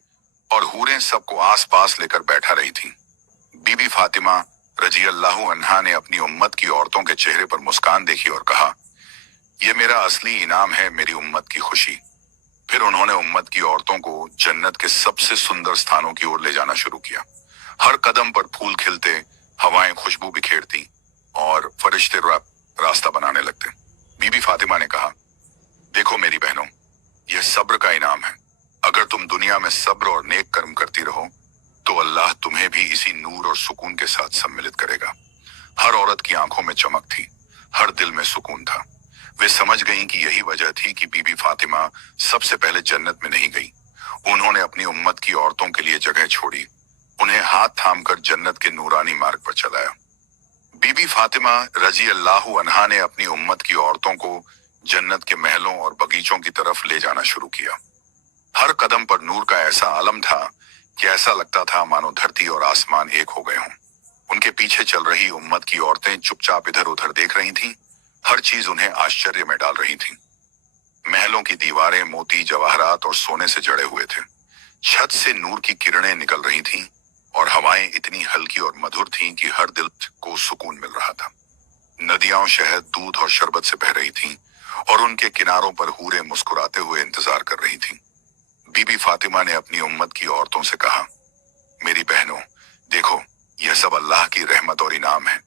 और हूरें सबको आस पास लेकर बैठा रही थीं। बीबी फातिमा रजी अल्लाहु अन्हा ने अपनी उम्मत की औरतों के चेहरे पर मुस्कान देखी और कहा, यह मेरा असली इनाम है, मेरी उम्मत की खुशी। फिर उन्होंने उम्मत की औरतों को जन्नत के सबसे सुंदर स्थानों की ओर ले जाना शुरू किया। हर कदम पर फूल खिलते, हवाएं खुशबू बिखेरती और फरिश्ते रास्ता बनाने लगते। बीबी फातिमा ने कहा, देखो मेरी बहनों, यह सब्र का इनाम है। अगर तुम दुनिया में सब्र और नेक कर्म करती रहो तो अल्लाह तुम्हें भी इसी नूर और सुकून के साथ सम्मिलित करेगा। हर औरत की आंखों में चमक थी, हर दिल में सुकून था। वे समझ गईं कि यही वजह थी कि बीबी फातिमा सबसे पहले जन्नत में नहीं गई। उन्होंने अपनी उम्मत की औरतों के लिए जगह छोड़ी, उन्हें हाथ थामकर जन्नत के नूरानी मार्ग पर चलाया। बीबी फातिमा रजी अल्लाहु अन्हा ने अपनी उम्मत की औरतों को जन्नत के महलों और बगीचों की तरफ ले जाना शुरू किया। हर कदम पर नूर का ऐसा आलम था कि ऐसा लगता था मानो धरती और आसमान एक हो गए हों। उनके पीछे चल रही उम्मत की औरतें चुपचाप इधर उधर देख रही थीं। हर चीज उन्हें आश्चर्य में डाल रही थी। महलों की दीवारें मोती जवाहरात और सोने से जड़े हुए थे। छत से नूर की किरणें निकल रही थीं और हवाएं इतनी हल्की और मधुर थीं कि हर दिल को सुकून मिल रहा था। नदियां शहद दूध और शरबत से बह रही थीं और उनके किनारों पर हूरें मुस्कुराते हुए इंतजार कर रही थीं। बीबी फातिमा ने अपनी उम्मत की औरतों से कहा, मेरी बहनों, देखो, यह सब अल्लाह की रहमत और इनाम है।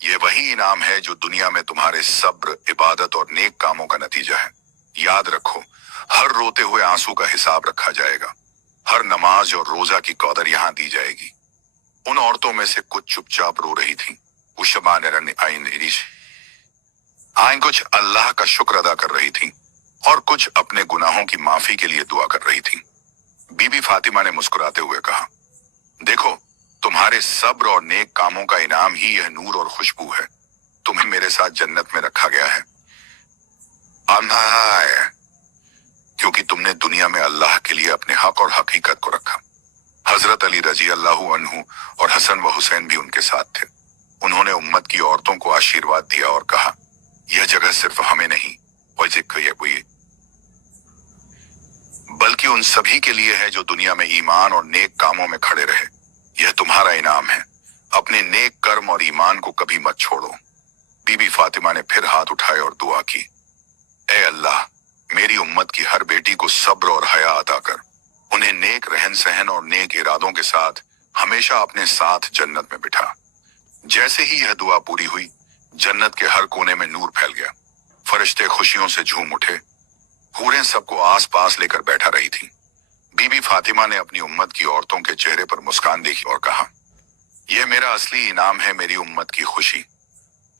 ये वही इनाम है जो दुनिया में तुम्हारे सब्र, इबादत और नेक कामों का नतीजा है। याद रखो, हर रोते हुए आंसू का हिसाब रखा जाएगा। हर नमाज और रोजा की कदर यहाँ दी जाएगी। उन औरतों में से कुछ चुपचाप रो रही थीं। आइन कुछ अल्लाह का शुक्र अदा कर रही थीं और कुछ अपने गुनाहों की माफी के लिए दुआ कर रही थीं। बीबी फातिमा ने मुस्कुराते हुए कहा, देखो, तुम्हारे सब्र और नेक कामों का इनाम ही यह नूर और खुशबू है। तुम्हें मेरे साथ जन्नत में रखा गया है, क्योंकि तुमने दुनिया में अल्लाह के लिए अपने हक और हकीकत को रखा। हजरत अली रजी अल्लाहु अन्हु और हसन व हुसैन भी उनके साथ थे। उन्होंने उम्मत की औरतों को आशीर्वाद दिया और कहा, यह जगह सिर्फ हमें नहीं बल्कि उन सभी के लिए है जो दुनिया में ईमान और नेक कामों में खड़े रहे। यह तुम्हारा इनाम है। अपने नेक कर्म और ईमान को कभी मत छोड़ो। बीबी फातिमा ने फिर हाथ उठाए और दुआ की, ए अल्लाह, मेरी उम्मत की हर बेटी को सब्र और हया अता कर। उन्हें नेक रहन सहन और नेक इरादों के साथ हमेशा अपने साथ जन्नत में बिठा। जैसे ही यह दुआ पूरी हुई, जन्नत के हर कोने में नूर फैल गया। फरिश्ते खुशियों से झूम उठे। हूरें सबको आस पास लेकर बैठा रही थी। बीबी फातिमा ने अपनी उम्मत की औरतों के चेहरे पर मुस्कान देखी और कहा, यह मेरा असली इनाम है, मेरी उम्मत की खुशी।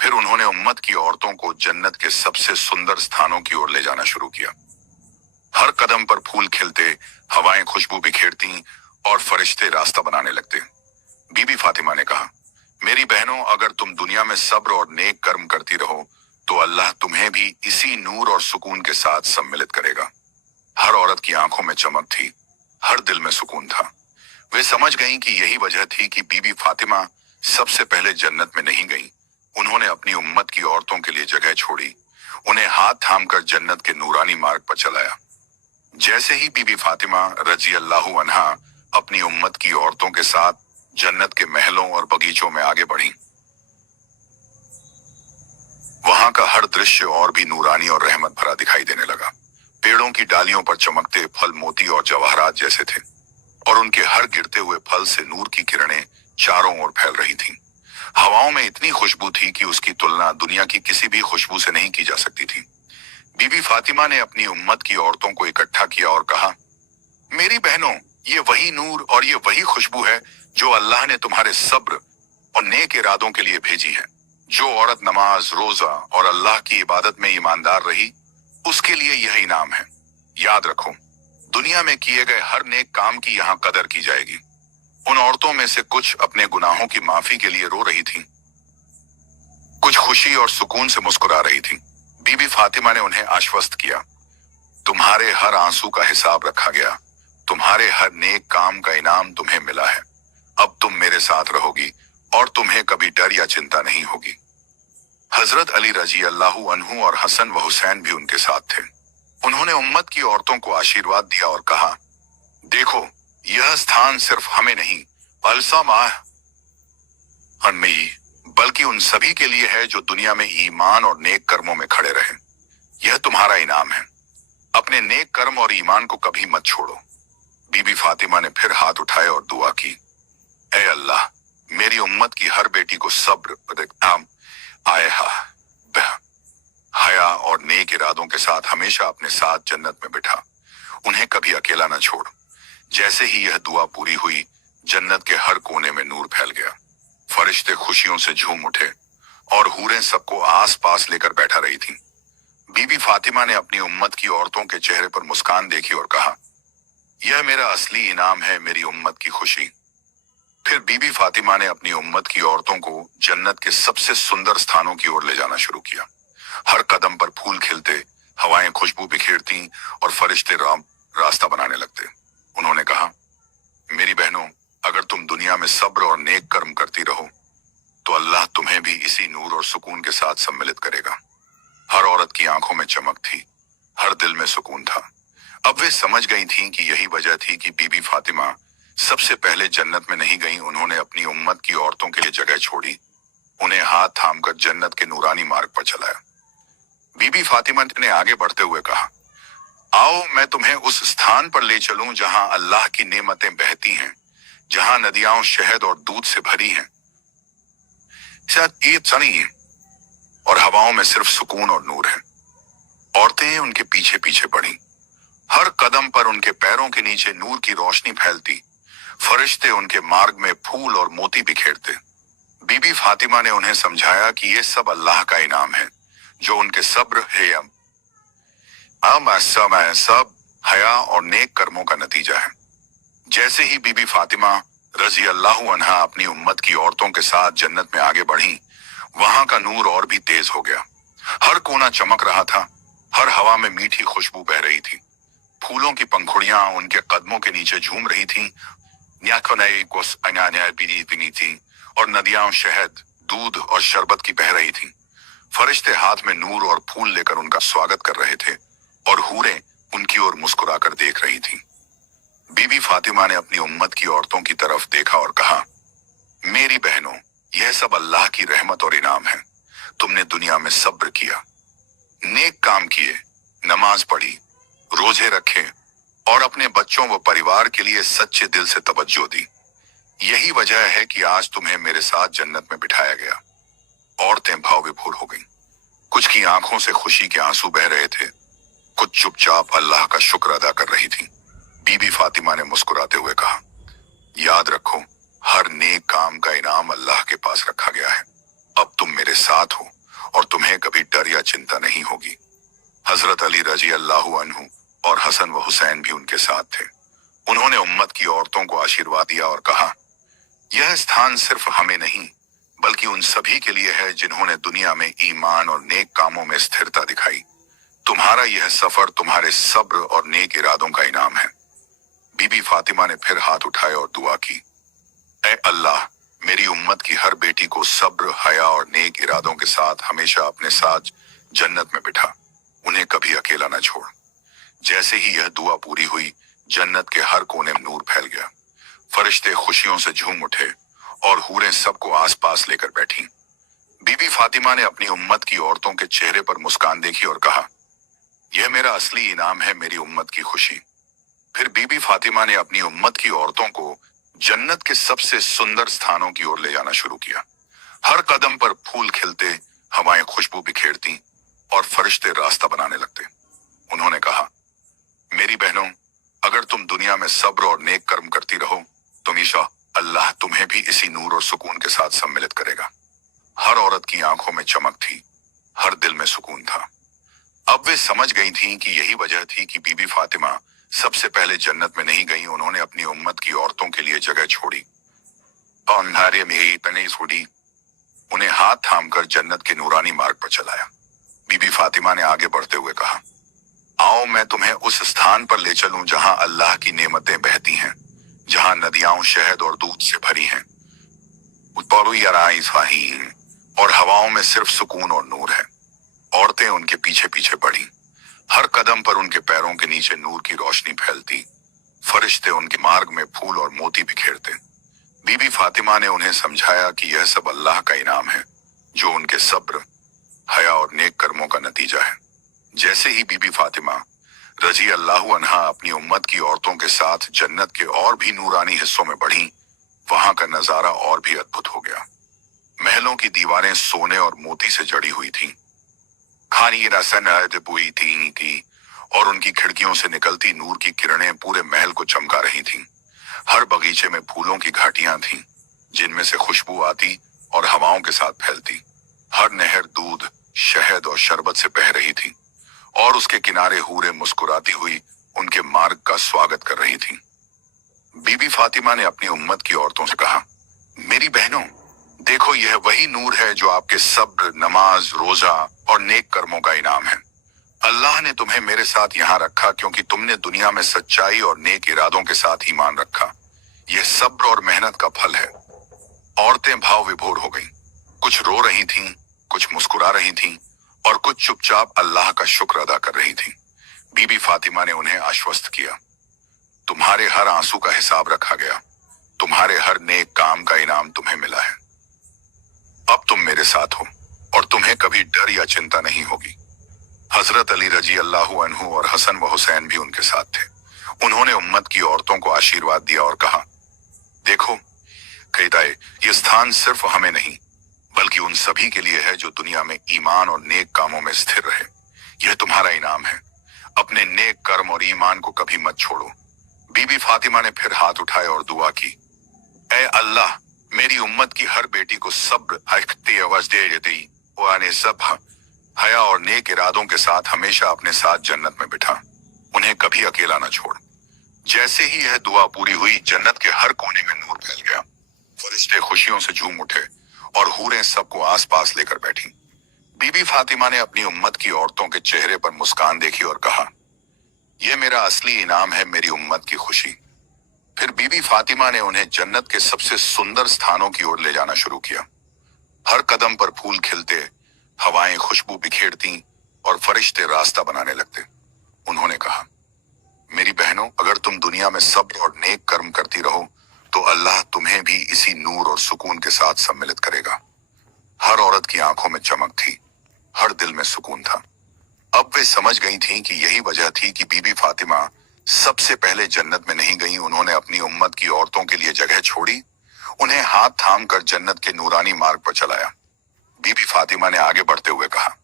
फिर उन्होंने उम्मत की औरतों को जन्नत के सबसे सुंदर स्थानों की ओर ले जाना शुरू किया। हर कदम पर फूल खिलते, हवाएं खुशबू बिखेरती और फरिश्ते रास्ता बनाने लगते। बीबी फातिमा ने कहा, मेरी बहनों, अगर तुम दुनिया में सब्र और नेक कर्म करती रहो तो अल्लाह तुम्हें भी इसी नूर और सुकून के साथ सम्मिलित करेगा। हर औरत की आंखों में चमक थी, हर दिल में सुकून था। वे समझ गईं कि यही वजह थी कि बीबी फातिमा सबसे पहले जन्नत में नहीं गईं। उन्होंने अपनी उम्मत की औरतों के लिए जगह छोड़ी, उन्हें हाथ थामकर जन्नत के नूरानी मार्ग पर चलाया। जैसे ही बीबी फातिमा रजी अल्लाहु अन्हा अपनी उम्मत की औरतों के साथ जन्नत के महलों और बगीचों में आगे बढ़ी, वहां का हर दृश्य और भी नूरानी और रहमत भरा दिखाई देने लगा। पेड़ों की डालियों पर चमकते फल मोती और जवाहरात जैसे थे और उनके हर गिरते हुए फल से नूर की किरणें चारों ओर फैल रही थीं। हवाओं में इतनी खुशबू थी कि उसकी तुलना दुनिया की किसी भी खुशबू से नहीं की जा सकती थी। बीबी फातिमा ने अपनी उम्मत की औरतों को इकट्ठा किया और कहा, मेरी बहनों, ये वही नूर और ये वही खुशबू है जो अल्लाह ने तुम्हारे सब्र और नेक इरादों के लिए भेजी है। जो औरत नमाज, रोजा और अल्लाह की इबादत में ईमानदार रही, उसके लिए यह इनाम है। याद रखो, दुनिया में किए गए हर नेक काम की यहाँ कदर की जाएगी। उन औरतों में से कुछ अपने गुनाहों की माफी के लिए रो रही थीं, कुछ खुशी और सुकून से मुस्कुरा रही थीं। बीबी फातिमा ने उन्हें आश्वस्त किया, तुम्हारे हर आंसू का हिसाब रखा गया, तुम्हारे हर नेक काम का इनाम तुम्हें मिला है। अब तुम मेरे साथ रहोगी और तुम्हें कभी डर या चिंता नहीं होगी। हजरत अली रजी अल्लाहु अन्हु और हसन व हुसैन भी उनके साथ थे। उन्होंने उम्मत की औरतों को आशीर्वाद दिया और कहा, देखो, यह स्थान सिर्फ हमें नहीं बल्कि उन सभी के लिए है जो दुनिया में ईमान और नेक कर्मों में खड़े रहे। यह तुम्हारा इनाम है। अपने नेक कर्म और ईमान को कभी मत छोड़ो। बीबी फातिमा ने फिर हाथ उठाए और दुआ की, ए अल्लाह, मेरी उम्मत की हर बेटी को सब्र, हया और नेक इरादों के साथ हमेशा अपने साथ जन्नत में बिठा। उन्हें कभी अकेला न छोड़। जैसे ही यह दुआ पूरी हुई, जन्नत के हर कोने में नूर फैल गया। फरिश्ते खुशियों से झूम उठे और हूरें सबको आस पास लेकर बैठा रही थीं। बीबी फातिमा ने अपनी उम्मत की औरतों के चेहरे पर मुस्कान देखी और कहा, यह मेरा असली इनाम है, मेरी उम्मत की खुशी। फिर बीबी फातिमा ने अपनी उम्मत की औरतों को जन्नत के सबसे सुंदर स्थानों की ओर ले जाना शुरू किया। हर कदम पर फूल खिलते, हवाएं खुशबू बिखेरती और फरिश्ते रास्ता बनाने लगते। उन्होंने कहा, मेरी बहनों, अगर तुम दुनिया में सब्र और नेक कर्म करती रहो तो अल्लाह तुम्हें भी इसी नूर और सुकून के साथ सम्मिलित करेगा। हर औरत की आंखों में चमक थी, हर दिल में सुकून था। अब वे समझ गई थीं कि यही वजह थी कि बीबी फातिमा सबसे पहले जन्नत में नहीं गईं। उन्होंने अपनी उम्मत की औरतों के लिए जगह छोड़ी, उन्हें हाथ थामकर जन्नत के नूरानी मार्ग पर चलाया। बीबी फातिमा ने आगे बढ़ते हुए कहा, आओ मैं तुम्हें उस स्थान पर ले चलूं जहां अल्लाह की नेमतें बहती हैं, जहां नदियां शहद और दूध से भरी हैं, शायद ईद सनी है और हवाओं में सिर्फ सुकून और नूर है। औरतें उनके पीछे पीछे बढ़ीं। हर कदम पर उनके पैरों के नीचे नूर की रोशनी फैलती, फरिश्ते उनके मार्ग में फूल और मोती बिखेरते। बीबी फातिमा ने उन्हें समझाया कि ये सब अल्लाह का इनाम है, जो उनके सब्र है सब हया और नेक कर्मों का नतीजा है। जैसे ही बीबी फातिमा रजी अल्लाह अन्हा अपनी उम्मत की औरतों के साथ जन्नत में आगे बढ़ी, वहां का नूर और भी तेज हो गया। हर कोना चमक रहा था, हर हवा में मीठी खुशबू बह रही थी, फूलों की पंखुड़ियां उनके कदमों के नीचे झूम रही थीं, थी और नदियां शहद, दूध और शरबत की बह रही थीं। फरिश्ते हाथ में नूर और फूल लेकर उनका स्वागत कर रहे थे और हूरें उनकी ओर मुस्कुराकर देख रही थीं। बीबी फातिमा ने अपनी उम्मत की औरतों की तरफ देखा और कहा, मेरी बहनों, यह सब अल्लाह की रहमत और इनाम है। तुमने दुनिया में सब्र किया, नेक काम किए, नमाज पढ़ी, रोजे रखे और अपने बच्चों व परिवार के लिए सच्चे दिल से तवज्जो दी। यही वजह है कि आज तुम्हें मेरे साथ जन्नत में बिठाया गया। औरतें भाव विभोर हो गईं। कुछ की आंखों से खुशी के आंसू बह रहे थे, कुछ चुपचाप अल्लाह का शुक्र अदा कर रही थीं। बीबी फातिमा ने मुस्कुराते हुए कहा, याद रखो, हर नेक काम का इनाम अल्लाह के पास रखा गया है। अब तुम मेरे साथ हो और तुम्हें कभी डर या चिंता नहीं होगी। हजरत अली रजी अल्लाहु अन्हु और हसन व हुसैन भी उनके साथ थे। उन्होंने उम्मत की औरतों को आशीर्वाद दिया और कहा, यह स्थान सिर्फ हमें नहीं बल्कि उन सभी के लिए है जिन्होंने दुनिया में ईमान और नेक कामों में स्थिरता दिखाई। तुम्हारा यह सफर तुम्हारे सब्र और नेक इरादों का इनाम है। बीबी फातिमा ने फिर हाथ उठाए और दुआ की, ऐ अल्लाह, मेरी उम्मत की हर बेटी को सब्र, हया और नेक इरादों के साथ हमेशा अपने साथ जन्नत में बिठा, उन्हें कभी अकेला न छोड़। जैसे ही यह दुआ पूरी हुई, जन्नत के हर कोने में नूर फैल गया। फरिश्ते खुशियों से झूम उठे और हूरें सबको आसपास लेकर बैठी। बीबी फातिमा ने अपनी उम्मत की औरतों के चेहरे पर मुस्कान देखी और कहा, यह मेरा असली इनाम है, मेरी उम्मत की खुशी। फिर बीबी फातिमा ने अपनी उम्मत की औरतों को जन्नत के सबसे सुंदर स्थानों की ओर ले जाना शुरू किया। हर कदम पर फूल खिलते, हवाएं खुशबू बिखेरती और फरिश्ते रास्ता बनाने लगते। उन्होंने कहा, मेरी बहनों, अगर तुम दुनिया में सब्र और नेक कर्म करती रहो तो इंशा अल्लाह तुम्हें भी इसी नूर और सुकून के साथ सम्मिलित करेगा। हर औरत की आंखों में चमक थी, हर दिल में सुकून था। अब वे समझ गई थीं कि यही वजह थी कि बीबी फातिमा सबसे पहले जन्नत में नहीं गईं। उन्होंने अपनी उम्मत की औरतों के लिए जगह छोड़ी और अंधारे में ही तने छोड़ी, उन्हें हाथ थामकर जन्नत के नूरानी मार्ग पर चलाया। बीबी फातिमा ने आगे बढ़ते हुए कहा, आओ मैं तुम्हें उस स्थान पर ले चलूं जहां अल्लाह की नेमतें बहती हैं, जहां नदियां शहद और दूध से भरी हैं, और हवाओं में सिर्फ सुकून और नूर है। औरतें उनके पीछे पीछे बढ़ीं। हर कदम पर उनके पैरों के नीचे नूर की रोशनी फैलती, फरिश्ते उनके मार्ग में फूल और मोती बिखेरते। बीबी फातिमा ने उन्हें समझाया कि यह सब अल्लाह का इनाम है, जो उनके सब्र, हया और नेक कर्मों का नतीजा है। जैसे ही बीबी फातिमा रजी अल्लाह अन्हा अपनी उम्मत की औरतों के साथ जन्नत के और भी नूरानी हिस्सों में बढ़ी, वहां का नजारा और भी अद्भुत हो गया। महलों की दीवारें सोने और मोती से जड़ी हुई थीं, खानी रसन बुई थी और उनकी खिड़कियों से निकलती नूर की किरणें पूरे महल को चमका रही थीं। हर बगीचे में फूलों की घाटियां थीं, जिनमें से खुशबू आती और हवाओं के साथ फैलती। हर नहर दूध, शहद और शरबत से बह रही थी और उसके किनारे हूरें मुस्कुराती हुई उनके मार्ग का स्वागत कर रही थीं। बीबी फातिमा ने अपनी उम्मत की औरतों से कहा, मेरी बहनों, देखो, यह वही नूर है जो आपके सब्र, नमाज, रोजा और नेक कर्मों का इनाम है। अल्लाह ने तुम्हें मेरे साथ यहाँ रखा क्योंकि तुमने दुनिया में सच्चाई और नेक इरादों के साथ ईमान रखा। यह सब्र और मेहनत का फल है। औरतें भाव विभोर हो गईं। कुछ रो रही थीं, कुछ मुस्कुरा रही थीं और कुछ चुपचाप अल्लाह का शुक्र अदा कर रही थीं। बीबी फातिमा ने उन्हें आश्वस्त किया, तुम्हारे हर आंसू का हिसाब रखा गया, तुम्हारे हर नेक काम का इनाम तुम्हें मिला है। अब तुम मेरे साथ हो और तुम्हें कभी डर या चिंता नहीं होगी। हजरत अली रजी अल्लाहु अन्हु और हसन व हुसैन भी उनके साथ थे। उन्होंने उम्मत की औरतों को आशीर्वाद दिया और कहा, देखो कहता है, ये स्थान सिर्फ हमें नहीं बल्कि उन सभी के लिए है जो दुनिया में ईमान और नेक कामों में स्थिर रहे। यह तुम्हारा इनाम है। अपने नेक कर्म और ईमान को कभी मत छोड़ो। बीबी फातिमा ने फिर हाथ उठाए और दुआ की, ऐ अल्लाह, मेरी उम्मत की हर बेटी को सब्र, सब हया और नेक इरादों के साथ हमेशा अपने साथ जन्नत में बिठा। उन्हें कभी अकेला न छोड़। जैसे ही यह दुआ पूरी हुई, जन्नत के हर कोने में नूर फैल गया। फरिश्ते खुशियों से झूम उठे और हूरें सबको आसपास लेकर बैठी। बीबी फातिमा ने अपनी उम्मत की औरतों के चेहरे पर मुस्कान देखी और कहा, यह मेरा असली इनाम है, मेरी उम्मत की खुशी। फिर बीबी फातिमा ने उन्हें जन्नत के सबसे सुंदर स्थानों की ओर ले जाना शुरू किया। हर कदम पर फूल खिलते, हवाएं खुशबू बिखेरती और फरिश्ते रास्ता बनाने लगते। उन्होंने कहा, मेरी बहनों, अगर तुम दुनिया में सब्र और नेक कर्म करती रहो तो अल्लाह तुम्हें भी इसी नूर और सुकून के साथ सम्मिलित करेगा। हर औरत की आंखों में चमक थी, हर दिल में सुकून था। अब वे समझ गई थीं कि यही वजह थी कि बीबी फातिमा सबसे पहले जन्नत में नहीं गईं। उन्होंने अपनी उम्मत की औरतों के लिए जगह छोड़ी, उन्हें हाथ थाम कर जन्नत के नूरानी मार्ग पर चलाया। बीबी फातिमा ने आगे बढ़ते हुए कहा,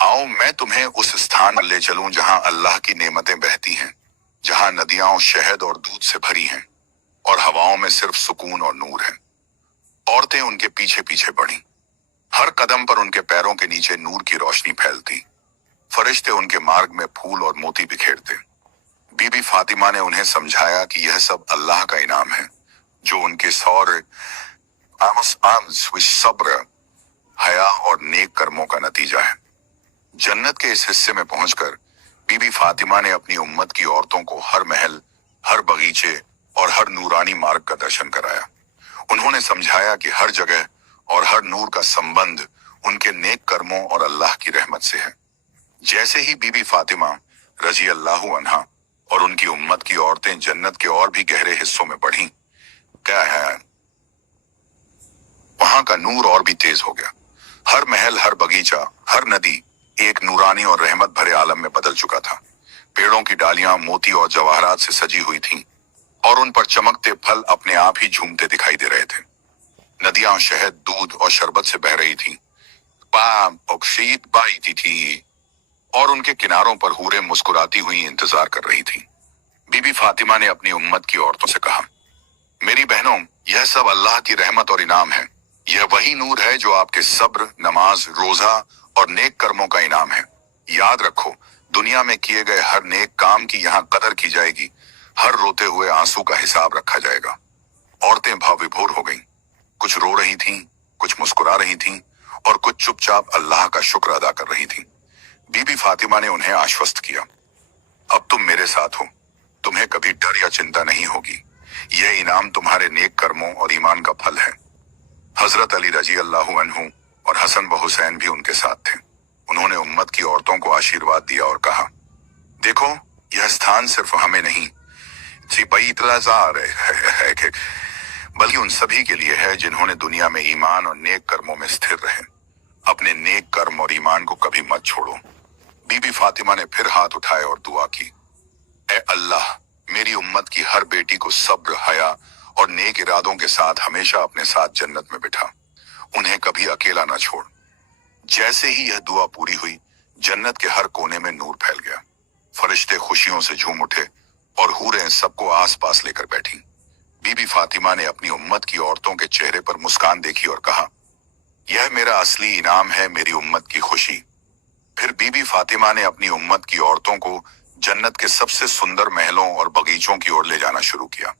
आओ मैं तुम्हें उस स्थान पर ले चलूं जहां अल्लाह की नेमतें बहती हैं, जहां नदियां शहद और दूध से भरी हैं और हवाओं में सिर्फ सुकून और नूर है। औरतें उनके पीछे पीछे बढ़ीं। हर कदम पर उनके पैरों के नीचे नूर की रोशनी फैलती। फरिश्ते उनके मार्ग में फूल और मोती बिखेरते। बीबी फातिमा ने उन्हें समझाया कि यह सब अल्लाह का इनाम है, जो उनके सब्र, हया और नेक कर्मों का नतीजा है। जन्नत के इस हिस्से में पहुंचकर बीबी फातिमा ने अपनी उम्मत की औरतों को हर महल, हर बगीचे और हर नूरानी मार्ग का दर्शन कराया। उन्होंने समझाया कि हर जगह और हर नूर का संबंध उनके नेक कर्मों और अल्लाह की रहमत से है। जैसे ही बीबी फातिमा रजी अल्लाहु अन्हा और उनकी उम्मत की औरतें जन्नत के और भी गहरे हिस्सों में बढ़ीं, क्या है, वहां का नूर और भी तेज हो गया। हर महल, हर बगीचा, हर नदी एक नूरानी और रहमत भरे आलम में बदल चुका था। पेड़ों की डालियां मोती और जवाहरात से सजी हुई थीं और उन पर चमकते फल अपने आप ही झूमते दिखाई दे रहे थे। नदियां शहद, दूध और शरबत से बह रही थीं। थी और उनके किनारों पर हूरें मुस्कुराती हुई इंतजार कर रही थीं। बीबी फातिमा ने अपनी उम्मत की औरतों से कहा, मेरी बहनों, यह सब अल्लाह की रहमत और इनाम है। यह वही नूर है जो आपके सब्र, नमाज, रोजा और नेक कर्मों का इनाम है। याद रखो, दुनिया में किए गए हर नेक काम की यहाँ कदर की जाएगी। हर रोते हुए आंसू का हिसाब रखा जाएगा। औरतें भाव विभोर हो गईं। कुछ रो रही थीं, कुछ मुस्कुरा रही थीं और कुछ चुपचाप अल्लाह का शुक्र अदा कर रही थीं। बीबी फातिमा ने उन्हें आश्वस्त किया, अब तुम मेरे साथ हो, तुम्हें कभी डर या चिंता नहीं होगी। यह इनाम तुम्हारे नेक कर्मों और ईमान का फल है। हजरत अली रजी अल्लाहु अन्हु और हसन व हुसैन भी उनके साथ थे। उन्होंने उम्मत की औरतों को आशीर्वाद दिया और कहा, देखो, यह स्थान सिर्फ हमें नहीं है बल्कि उन सभी के लिए है जिन्होंने दुनिया में ईमान और नेक कर्मों में स्थिर रहे। अपने नेक कर्म और ईमान को कभी मत छोड़ो। बीबी फातिमा ने फिर हाथ उठाए और दुआ की, ऐ अल्लाह, मेरी उम्मत की हर बेटी को सब्र, हया और नेक इरादों के साथ हमेशा अपने साथ जन्नत में बिठा। उन्हें कभी अकेला न छोड़। जैसे ही यह दुआ पूरी हुई, जन्नत के हर कोने में नूर फैल गया। फरिश्ते खुशियों से झूम उठे और हूरें सबको आसपास लेकर बैठी। बीबी फातिमा ने अपनी उम्मत की औरतों के चेहरे पर मुस्कान देखी और कहा, यह मेरा असली इनाम है, मेरी उम्मत की खुशी। फिर बीबी फातिमा ने अपनी उम्मत की औरतों को जन्नत के सबसे सुंदर महलों और बगीचों की ओर ले जाना शुरू किया।